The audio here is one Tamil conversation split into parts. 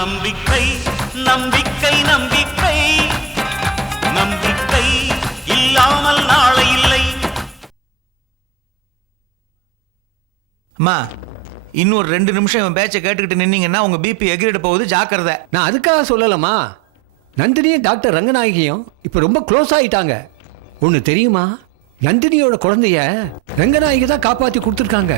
நம்பிக்கை நம்பிக்கை நம்பிக்கை நம்பிக்கை இல்லாமல் நாளை இல்லை. அம்மா இன்னொரு 2 நிமிஷம் இவன் பேச்சை கேட்டுக்கிட்டு நின்னீங்கன்னா உங்க பிபி எகிரிட போகுது, ஜாக்கிரதை. நான் அதுக்காக சொல்லலம்மா. நந்தினியும் டாக்டர் ரங்கநாயகியும் இப்போ ரொம்ப க்ளோஸ் ஆகிட்டாங்க. ஒன்று தெரியுமா, நந்தினியோட குழந்தைய ரங்கநாயகி தான் காப்பாற்றி கொடுத்துருக்காங்க.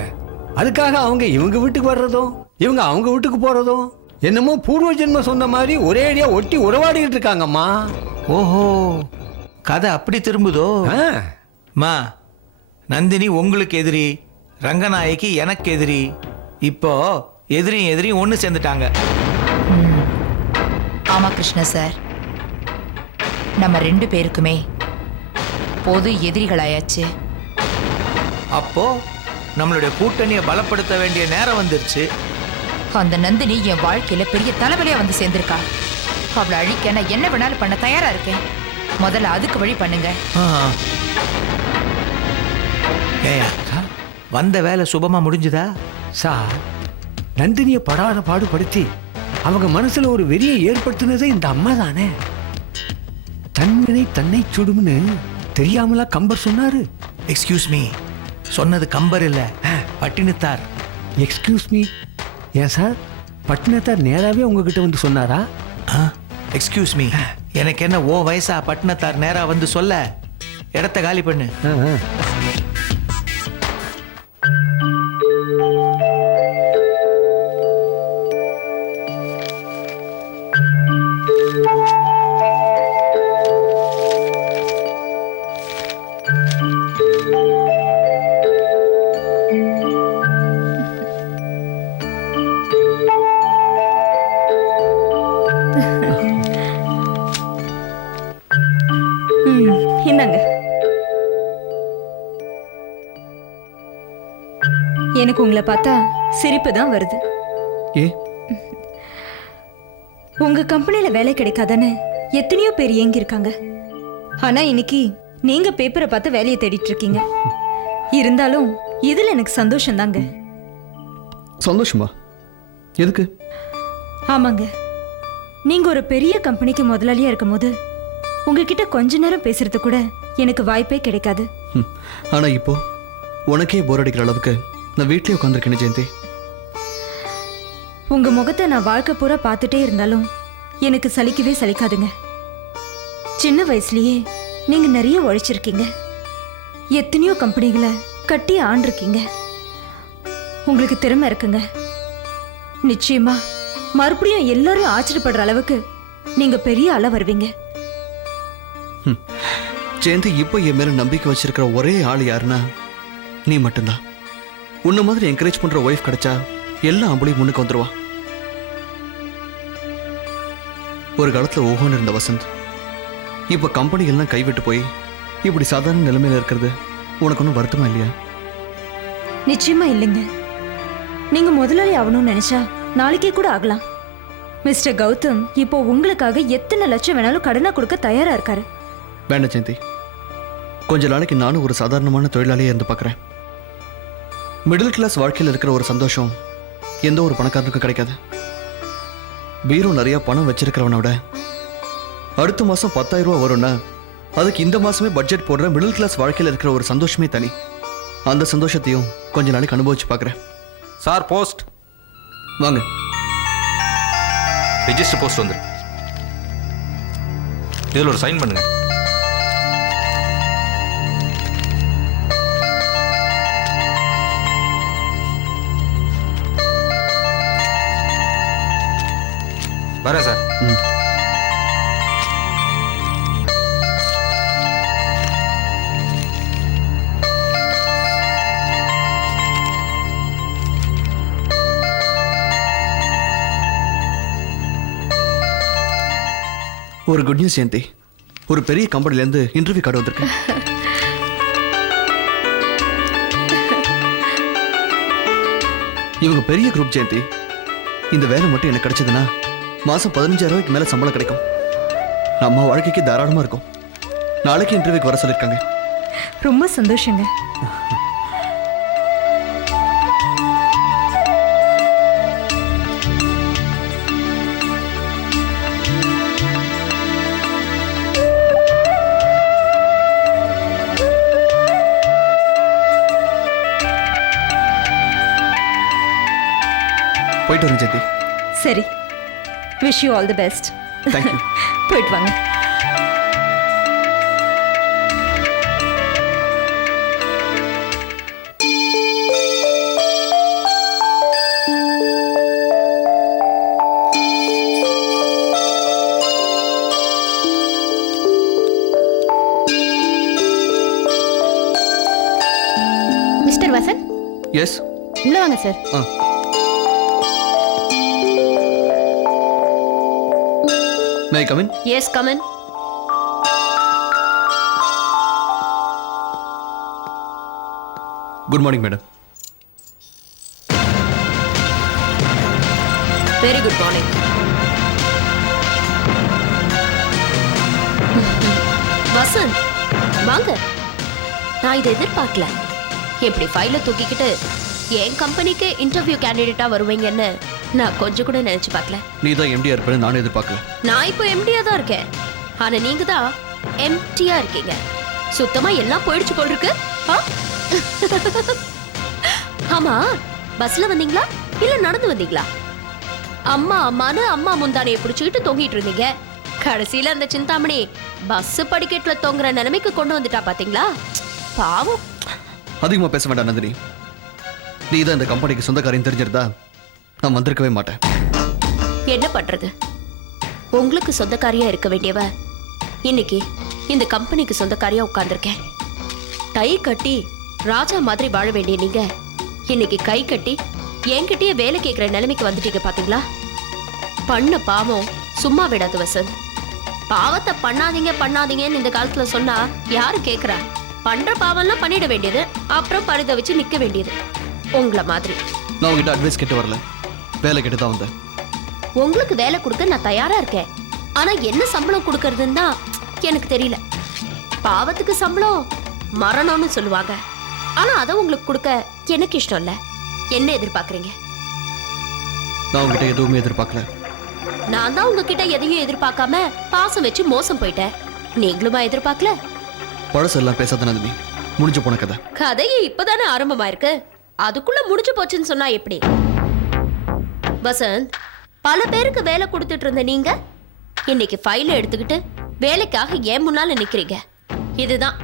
அதுக்காக அவங்க இவங்க வீட்டுக்கு வர்றதும் இவங்க அவங்க வீட்டுக்கு போகிறதும் என்னமோ பூர்வ ஜென்மம் சொன்ன மாதிரி ஒரே அடியா ஒட்டி உறவாடிக்கிட்டு இருக்காங்கம்மா. ஓஹோ, கதை அப்படி திரும்புதோ? மா, நந்தினி உங்களுக்கு எதிரி, ரங்கநாயகி எனக்கு எதிரி. இப்போ எதிரியும் ஒன்று சேர்ந்துட்டாங்க. ஆமா கிருஷ்ண சார், நம்ம 2 பேருக்குமே பொது எதிரிகளாயாச்சு. அப்போ நம்மளுடைய கூட்டணியை பலப்படுத்த வேண்டிய நேரம் வந்துருச்சு. அந்த நந்தினி என் வாழ்க்கையில பெரிய தலைவலியா வந்து சேர்ந்திருக்கா. அவளை அழிக்க நான் என்ன வேணாலும் பண்ண தயாரா இருக்கேன். முதல்ல அதுக்கு வழி பண்ணுங்க. ஏயா, வந்த வேலை சுபமா முடிஞ்சுதா? சார், நந்தினியை படாத பாடுபடுத்தி அவங்க மனசுல ஒரு வெறியை ஏற்படுத்தினதே இந்த அம்மா தானே. தன்வினை தன்னை சுடும்னு தெரியாமலா கம்பர் சொன்னாரு? எக்ஸ்கியூஸ் மீ, சொன்னது கம்பர் இல்ல, பட்டினத்தார். எக்ஸ்கியூஸ் மீ, ஏன் சார் பட்டினத்தார் நேராவே உங்ககிட்ட வந்து சொன்னாரா? எக்ஸ்கியூஸ் மீ, எனக்கு என்ன ஓ வயசா பட்டினத்தார் நேரா வந்து சொல்ல? இடத்த காலி பண்ணு. இந்தாங்க. எனக்கு உங்களை பார்த்தா சிரிப்பு தான் வருது. ஏ, உங்க கம்பெனில வேலை கிடைக்காதானே எத்தனையோ பேர் ஏங்கி இருக்காங்க. ஆனா இன்னைக்கு நீங்க பேப்பரை பார்த்து வேலையை தேடிட்டு இருக்கீங்க. இருந்தாலும் இதுல எனக்கு சந்தோஷம் தாங்க. சந்தோஷமா? எதுக்கு? ஆமாங்க, நீங்க ஒரு பெரிய கம்பெனிக்கு முதலாளியா இருக்கும் போது உங்ககிட்ட கொஞ்ச நேரம் பேசுறது கூட எனக்கு வாய்ப்பே கிடைக்காது. ஆனா இப்போ உனக்கே போர் அடிக்கிற அளவுக்கு நான் வீட்லயே உட்காந்துருக்கேன் ஜெயந்தி. உங்க முகத்தை நான் வாழ்க்கை பூரா பார்த்துட்டே இருந்தாலும் எனக்கு சலிக்கவே சலிக்காதுங்க. சின்ன வயசுலயே நீங்க நிறைய உழைச்சிருக்கீங்க. எத்தனையோ கம்பெனிகளை கட்டி ஆண்டிருக்கீங்க. உங்களுக்கு திறமை இருக்குங்க. நிச்சயமா மறுபடியும் எல்லாரும் ஆச்சரியப்படுற அளவுக்கு நீங்க பெரிய ஆளா வருவீங்க. ஜெயந்தி, இப்போ என் மேல நம்பிக்கை வச்சிருக்கிற ஒரே ஆள் யாருன்னா நீ மட்டும்தான். உன்ன மாதிரி என்கரேஜ் பண்ற ஒய்ஃப் கிடைச்சா எல்லா ஆம்பளையும் முன்னுக்கு வந்துருவா. ஒரு காலத்துல ஓஹோன்னு இருந்த வசந்த் இப்ப கம்பெனிகள்லாம் கைவிட்டு போய் இப்படி சாதாரண நிலைமையில இருக்கிறது உனக்கு ஒன்றும் வருத்தமா இல்லையா? நிச்சயமா இல்லைங்க. நீங்க முதலாளி ஆகணும்னு நினைச்சா நாளைக்கே கூட ஆகலாம். மிஸ்டர் கௌதம் இப்போ உங்களுக்காக எத்தனை லட்சம் வேணாலும் கடனா கொடுக்க தயாரா இருக்காரு. வேண்டாம் ஜெயந்தி, கொஞ்ச நாளைக்கு நானும் ஒரு சாதாரணமான தொழிலாளியே இருந்து பார்க்குறேன். மிடில் கிளாஸ் வாழ்க்கையில் இருக்கிற ஒரு சந்தோஷம் எந்த ஒரு பணக்காரனுக்கும் கிடைக்காது. பீரோ நிறைய பணம் வச்சிருக்கிறவனோட அடுத்த மாசம் 10,000 ரூபா வரும்னா அதுக்கு இந்த மாசமே பட்ஜெட் போடுற மிடில் கிளாஸ் வாழ்க்கையில் இருக்கிற ஒரு சந்தோஷமே தனி. அந்த சந்தோஷத்தையும் கொஞ்ச நாளைக்கு அனுபவிச்சு பார்க்குறேன். சார், போஸ்ட் வாங்க. ரெஜிஸ்டர் போஸ்ட் வந்துருக்கு. இதில் ஒரு சைன் பண்ணுங்க. வரேன் சார். ஒரு குட் நியூஸ் ஜெயந்தி, ஒரு பெரிய கம்பெனிலேருந்து இன்டர்வியூ கார்டு வந்திருக்கு. இவங்க பெரிய குரூப் ஜெயந்தி. இந்த வேலை மட்டும் எனக்கு கிடைச்சதுன்னா மாசம் 15,000 ரூபாய்க்கு மேல சம்பளம் கிடைக்கும். நம்ம வாழ்க்கைக்கு தாராளமா இருக்கும். நாளைக்கு இன்டர்வியூக்கு வர சொல்லியிருக்காங்க. ரொம்ப சந்தோஷங்க. போயிட்டு வரேன் ஜெயந்தி. சரி, wish you all the best. Thank you. போயிட்டு வாங்க. Mister Vasanth, yes. உள்ள வாங்க sir. May I come in? Yes, come in. Good morning madam. Very good morning. Vasanth, வாங்க. நான் இதை எதிர்பார்க்கல. எப்படி ஃபைலை தூக்கிக்கிட்டு என் கம்பெனிக்கு இன்டர்வியூ கேண்டிடேட்டா வருவீங்கன்னு நான் கொஞ்சம் கூட நினைச்சு பார்க்கல. நீ தான் எம்டியா இருப்பேன்னு நானும் எதிர்பார்க்கல. நான் இப்போ எம்டியா தான் இருக்கேன். ஆனா நீங்க தான் எம்டியா இருக்கீங்க. சுத்தமா எல்லாம் போயிடுச்சு போல் இருக்கு. ஆமா, பஸ்ல வந்தீங்களா இல்ல நடந்து வந்தீங்களா? அம்மா அம்மான்னு அம்மா முந்தானையை பிடிச்சுக்கிட்டு தொங்கிட்டு இருந்தீங்க. கடைசியில அந்த சிந்தாமணி பஸ் படிக்கட்டுல தொங்குற நிலைமைக்கு கொண்டு வந்துட்டா பாத்தீங்களா? பாவம். அதிகமா பேச வேண்டாம் நந்தினி. நீ தான் இந்த கம்பெனிக்கு சொந்தக்காரின்னு தெரிஞ்சிருந்தா நான் வந்திருக்கவே மாட்டேன். என்ன பண்றது? உங்களுக்கு சொந்தக்காரியா இருக்க வேண்டியவ இன்னைக்கு இந்த கம்பெனிக்கு சொந்தக்காரியா உட்கார்ந்துருக்கேன். டை கட்டி ராஜா மாதிரி வாழ வேண்டிய நீங்க இன்னைக்கு கை கட்டி என்கிட்டயே வேலை கேட்கிற நிலைமைக்கு வந்துட்டீங்க பாத்தீங்களா? பண்ண பாவம் சும்மா விடாது வசந்த். பாவத்தை பண்ணாதீங்கன்னு இந்த காலத்துல சொன்னா யாரு கேக்குறா? பண்ற பாவம்லாம் பண்ணிட வேண்டியது, அப்புறம் பரித வச்சு நிக்க வேண்டியது. உங்களை மாதிரி நான் உங்ககிட்ட அட்வைஸ் கேட்டு வரல, வேலை கேட்டு தான் வந்தேன். உங்களுக்கு வேலை கொடுக்க நான் தயாரா இருக்கேன். ஆனா என்ன சம்பளம் கொடுக்கறதுன்னு தான் எனக்கு தெரியல. பாவத்துக்கு சம்பளம் மரணம்னு சொல்லுவாங்க. ஆனா அதை உங்களுக்கு கொடுக்க எனக்கு இஷ்டம் இல்ல. என்ன எதிர்பார்க்கறீங்க? நான் உங்ககிட்ட எதுவுமே எதிர்பார்க்கல. நான் தான் உங்ககிட்ட எதையும் எதிர்பார்க்காம பாசம் வச்சு மோசம் போயிட்டேன். நீங்களுமா எதிர்பார்க்கல? பழசெல்லாம் பேசாத நந்தினி, முடிஞ்சு போன கதை. கதையே இப்பதானே ஆரம்பமா இருக்கு. அதுக்குள்ள முடிஞ்சு போச்சுன்னு சொன்னா எப்படி? வசந்த், பல பேருக்கு வேலை கொடுத்துட்டு இருந்த நீங்க இன்னைக்கு ஃபைல எடுத்துக்கிட்டு வேலைக்காக ஏன் முன்னால நிக்கிறீங்க. இதுதான்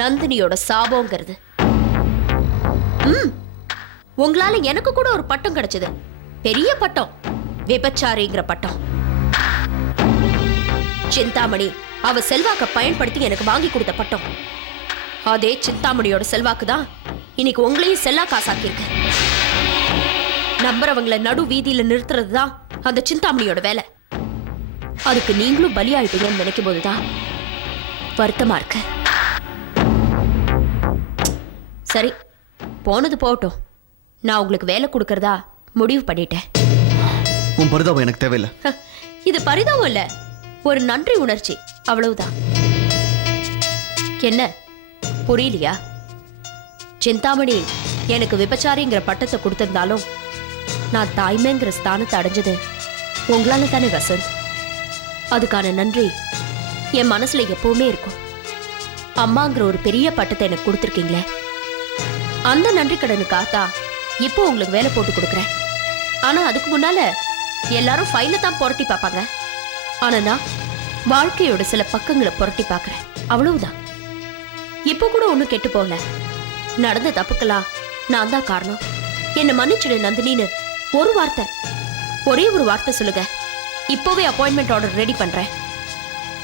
நந்தினியோட சாபங்கிறது. உங்களால எனக்கு கூட ஒரு பட்டம் கிடைச்சது. பெரிய பட்டம், விபச்சாரிங்கிற பட்டம். சிந்தாமணி அவ செல்வாக்க பயன்படுத்தி எனக்கு வாங்கி கொடுத்த பட்டம். அதே சிந்தாமணியோட செல்வாக்கு தான் இன்னைக்கு உங்களையும் செல்லா காசாக்கிருக்கு. நம்புறவங்களை நடு வீதியில நிறுத்துறது தான் அந்த சிந்தாமணியோட வேலை. அதுக்கு நீங்களும் பலியாயிட்டீங்கன்னு நினைக்கும் போதுதான் வருத்தமா இருக்கு. சரி, போனது போகட்டும். நான் உங்களுக்கு வேலை கொடுக்கறதா முடிவு பண்ணிட்டேன். உன் பரிதாபம் எனக்கு தேவையில்லை. இது பரிதாபம் இல்ல, ஒரு நன்றி உணர்ச்சி, அவ்வளவுதான். என்ன புரியலையா? சிந்தாமணி எனக்கு விபச்சாரிங்கிற பட்டத்தை கொடுத்திருந்தாலும் நான் தாய்மைங்கிற ஸ்தானத்தை அடைஞ்சது உங்களால தானே வசந்த். அதுக்கான நன்றி என் மனசுல எப்பவுமே இருக்கும். அம்மாங்கிற ஒரு பெரிய பட்டத்தை எனக்கு கொடுத்துருக்கீங்களே, அந்த நன்றி கடனுக்காக இப்போ உங்களுக்கு வேலை போட்டு கொடுக்குறேன். ஆனா அதுக்கு முன்னால எல்லாரும் ஃபைல தான் புரட்டி பார்ப்பாங்க. ஆனா நான் வாழ்க்கையோட சில பக்கங்களை புரட்டி பார்க்கறேன், அவ்வளவுதான். இப்போ கூட ஒண்ணும் கெட்டு போகல. நடந்த தப்புக்கலாம் நான் தான் காரணம். என்ன மன்னிச்சிடு நந்தினின்னு ஒரு வார்த்தை, ஒரே ஒரு வார்த்தை சொல்லுங்க. இப்போவே அப்பாயின்மெண்ட் ஆர்டர் ரெடி பண்றேன்.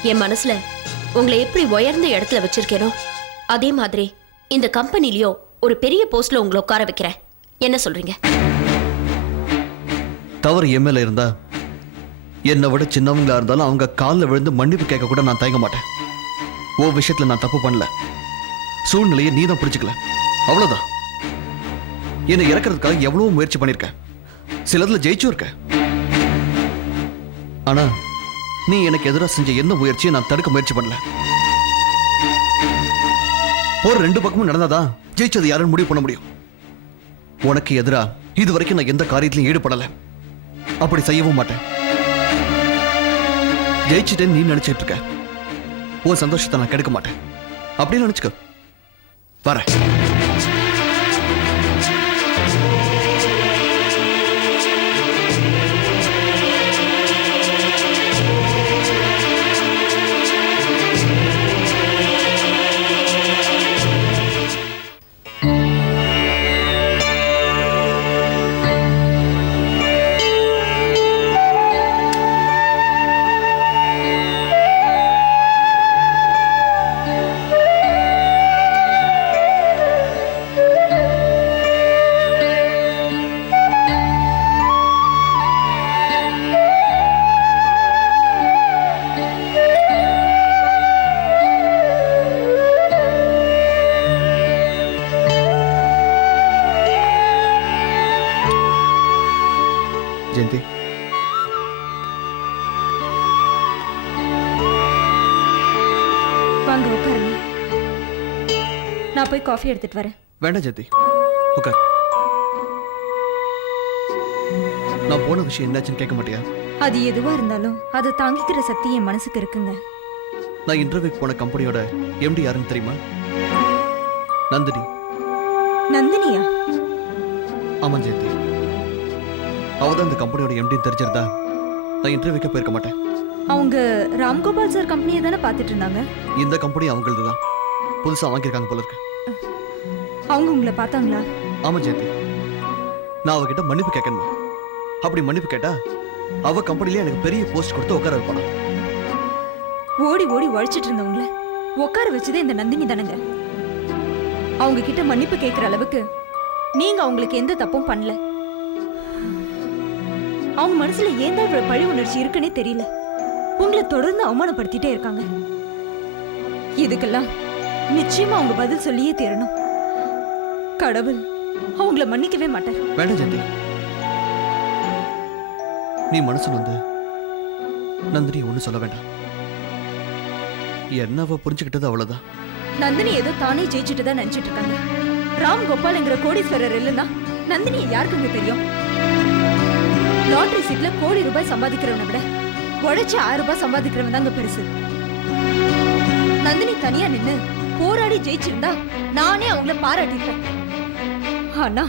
என் மனசுல உங்களை எப்படி உயர்ந்த இடத்துல வச்சிருக்கேனோ அதே மாதிரி இந்த கம்பெனிலயோ ஒரு பெரிய போஸ்ட்ல உங்களை உட்கார வைக்கிறேன். என்ன சொல்றீங்க? தவறு எம்எல்ஏ இருந்தா என்னை விட சின்னவங்களா இருந்தாலும் அவங்க காலில் விழுந்து மன்னிப்பு கேட்க கூட நான் தயங்க மாட்டேன். ஓ விஷயத்துல நான் தப்பு பண்ணல, சூழ்நிலையை நீ தான் பிடிச்சிக்கல, அவ்வளவுதான். என்னை இறக்கிறதுக்காக எவ்வளவு முயற்சி பண்ணிருக்க, சிலதுல ஜெயிச்சும் இருக்க. ஆனா நீ எனக்கு எதிராக செஞ்ச எந்த முயற்சியை நான் தடுக்க முயற்சி பண்ணல. ஒரு ரெண்டு பக்கமும் நடந்தாதான் ஜெயிச்சது யாருன்னு முடிவு பண்ண முடியும். உனக்கு எதிரா இது வரைக்கும் நான் எந்த காரியத்திலையும் ஈடுபடல, அப்படி செய்யவும் மாட்டேன். ஜெயிச்சுட்டேன்னு நீ நினைச்சிட்டு இருக்க, உன் சந்தோஷத்தை நான் கெடுக்க மாட்டேன். அப்படின்னு நினைச்சுக்க. வரேன். ஜெயந்தி, வாங்க உட்காருங்க. நான் போய் காஃபி எடுத்துட்டு வரேன். வேண்டாம் ஜெயந்தி, உட்கார். நான் போன விஷயம் என்னாச்சுன்னு கேட்க மாட்டியா? அது எதுவா இருந்தாலும் அதை தாங்கிக்கிற சக்தி என் மனசுக்கு இருக்குங்க. நான் இன்டர்வியூக்கு போன கம்பெனியோட எம்டி யாருன்னு தெரியுமா? நந்தினி. நந்தினியா? ஆமா ஜெயந்தி, அவதான் இந்த கம்பெனியோட எம்டின்னு தெரிஞ்சிருந்தா நான் இன்டர்வியூக்கே போயிருக்க மாட்டேன். அவங்க ராம்கோபால் சார் கம்பெனியை தானே பார்த்துட்டு இருந்தாங்க. இந்த கம்பெனி அவங்களது தான், புதுசா வாங்கியிருக்காங்க போல இருக்கு. அவங்க உங்களை பார்த்தாங்களா? ஆமா ஜெயந்தி, நான் அவகிட்ட மன்னிப்பு கேட்கணுமா? அப்படி மன்னிப்பு கேட்டா அவ கம்பெனிலே எனக்கு பெரிய போஸ்ட் கொடுத்து உட்கார வைப்பானா? ஓடி ஓடி உழைச்சிட்டு இருந்தவங்கள உட்கார வச்சதே இந்த நந்தினி தானங்க. அவங்க கிட்ட மன்னிப்பு கேட்கிற அளவுக்கு நீங்க அவங்களுக்கு எந்த தப்பும் பண்ணல. அவங்க மனசுல ஏன் தான் இவ்வளவு பழி உணர்ச்சி இருக்குன்னே தெரியல. உங்களை தொடர்ந்து அவமானப்படுத்திட்டே இருக்காங்க. இதுக்கெல்லாம் நிச்சயமா அவங்க பதில் சொல்லியே தீரணும். கடவுள் அவங்கள மன்னிக்கவே மாட்டார். வேண்டாம் ஜெயந்தி, நீ மனசு வந்து நந்தினி ஒண்ணு சொல்ல வேண்டாம். என்ன அவ புரிஞ்சுக்கிட்டது அவ்வளவுதான். நந்தினி ஏதோ தானே ஜெயிச்சுட்டு தான் நினைச்சிட்டு இருக்காங்க. ராம் கோபால்ங்கிற கோடீஸ்வரர் இல்லைன்னா நந்தினியை யாருக்குங்க தெரியும்? லாட்டரி சீட்ல கோடி ரூபாய் சம்பாதிக்கிறவனை விட உழைச்சு 1000 ரூபாய் சம்பாதிக்கிறவன் தாங்க பெருசு. நந்தினி தனியா நின்னு போராடி ஜெயிச்சிருந்தா நானே அவங்கள பாராட்டிருப்பேன். ஆனா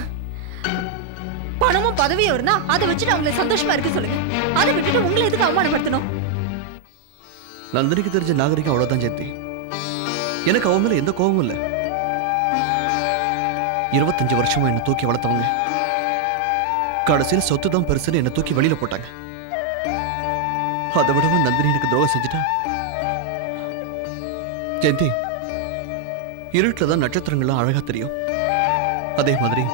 பணமும் பதவியும் இருந்தா அதை வச்சுட்டு அவங்கள சந்தோஷமா இருக்க சொல்லுங்க. அதை விட்டுட்டு உங்களை எதுக்கு அவமானப்படுத்தணும்? நந்தினிக்கு தெரிஞ்ச நாகரிகம் அவ்வளவுதான் ஜெயந்தி. எனக்கு அவன் மேல எந்த கோபமும் இல்ல. 25 வருஷமா என்ன தூக்கி வளர்த்தவங்க கடைசியில் சொத்து தான் பெருசுன்னு என்ன தூக்கி வெளியில போட்டாங்க. அதை விடவும் நந்தினி எனக்கு துரோகம் செஞ்சுட்டா. ஜெயந்தி, இருட்டுல தான் நட்சத்திரங்கள்லாம் அழகா தெரியும். அதே மாதிரி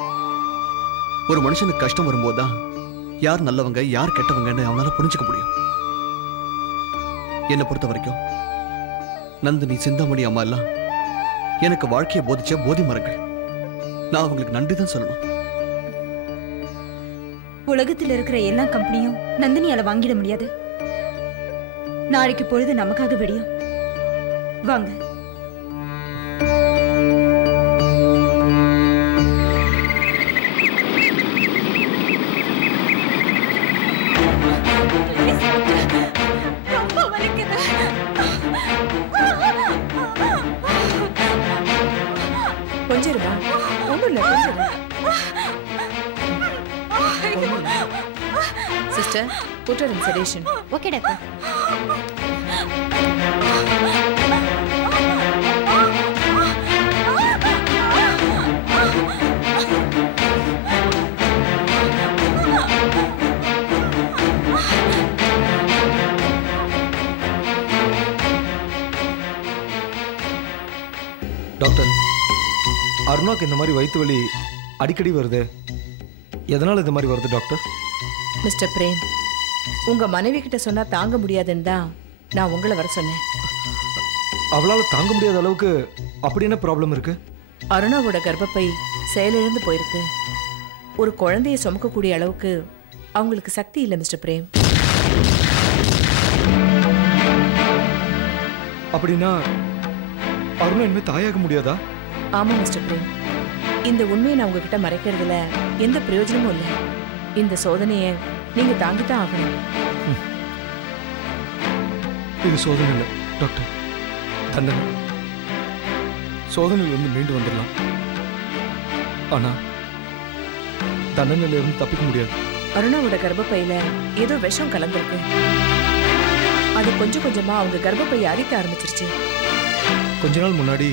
ஒரு மனுஷனுக்கு கஷ்டம் வரும்போதுதான் யார் நல்லவங்க யார் கெட்டவங்கன்னு அவனால புரிஞ்சுக்க முடியும். என்னை பொறுத்த வரைக்கும் நந்தினி, சிந்தாமணி அம்மா எல்லாம் எனக்கு வாழ்க்கையை போதிச்ச போதி மரங்கள். நான் அவங்களுக்கு நன்றி தான் சொல்லணும். உலகத்தில் இருக்கிற எல்லா கம்பெனியும் நந்தினியால வாங்கிட முடியாது. நாளைக்கு பொழுது நமக்காக விடியும். வாங்க. ரொம்ப வலிக்குது. கொஞ்சம் இருமா, ஒன்றும் இல்லை, கொஞ்சம் sister, put her in sedation. Okay doctor. Doctor, அருணாக்கு இந்த மாதிரி வயிற்று வலி அடிக்கடி வருது. எதனால் இந்த மாதிரி வருது டாக்டர்? மிஸ்டர் பிரேம், உங்க மனைவி கிட்ட சொன்னா தாங்க முடியாதுன்னு தான் நான் உங்களை வர சொன்னேன். அவளால் தாங்க முடியாத அளவுக்கு அப்படி என்ன ப்ராப்ளம் இருக்கு? அருணாவோட கர்ப்பப்பை செயலிழந்து போயிருக்கு. ஒரு குழந்தையை சுமக்கக்கூடிய அளவுக்கு அவங்களுக்கு சக்தி இல்லை மிஸ்டர் பிரேம். அப்படின்னா அருணா இனிமே தாயாக முடியாதா? ஆமா மிஸ்டர் பிரேம், இந்த உண்மையை நான் உங்ககிட்ட மறைக்கிறதுல எந்த பிரயோஜனமும் இல்லை. இந்த சோதனையை நீங்க தாங்கித்தான் ஆகணும். இது சோதனை இல்லை டாக்டர், தண்டனை. சோதனையிலிருந்து மீண்டு வந்துடலாம், ஆனா தண்டனையில இருந்து தப்பிக்க முடியாது. அருணாவோட கர்ப்பப்பையில ஏதோ விஷம் கலந்திருக்கு. அது கொஞ்சம் கொஞ்சமா அவங்க கர்ப்பப்பையை அரிக்க ஆரம்பிச்சிருச்சு. கொஞ்ச நாள் முன்னாடி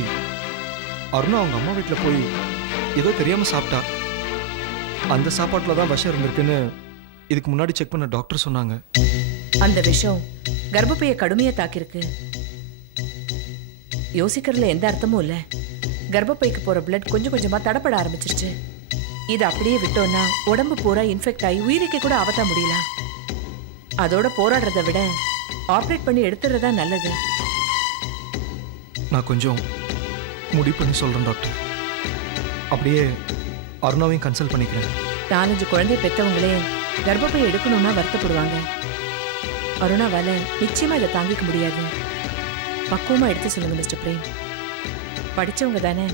அருணா அவங்க அம்மா வீட்டில் போய் ஏதோ தெரியாம சாப்பிட்டா. அந்த சாப்பாட்டில் தான் விஷம் இருந்திருக்குன்னு இதுக்கு முன்னாடி செக் பண்ண டாக்டர் சொன்னாங்க. அந்த விஷம் கர்ப்பப்பையை கடுமையா தாக்கிருக்கு. யோசிக்கிறதுல எந்த அர்த்தமும் இல்ல. கர்ப்பப்பைக்கு போற பிளட் கொஞ்சம் கொஞ்சமா தடப்பட ஆரம்பிச்சிருச்சு. இது அப்படியே விட்டோம்னா உடம்பு பூரா இன்ஃபெக்ட் ஆகி உயிருக்கு கூட ஆபத்தா முடியல. அதோட போராடுறதை விட ஆப்ரேட் பண்ணி எடுத்துறதா நல்லது. நான் கொஞ்சம் முடிவு பண்ணி சொல்றேன் டாக்டர். அப்படியே அருணாவையும் கன்சல்ட் பண்ணிக்கிறேன். 4-5 குழந்தை பெற்றவங்களே கர்ப்பப்பை எடுக்கணும்னா வருத்தப்படுவாங்க. அருணாவால நிச்சயமா இதை தாங்கிக்க முடியாது. பக்குவமா எடுத்து சொல்லுங்க மிஸ்டர் பிரேம். படிச்சவங்க தானே,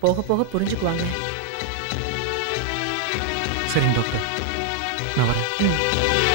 போக போக புரிஞ்சுக்குவாங்க. சரிங்க டாக்டர், நான் வரேன். ம்.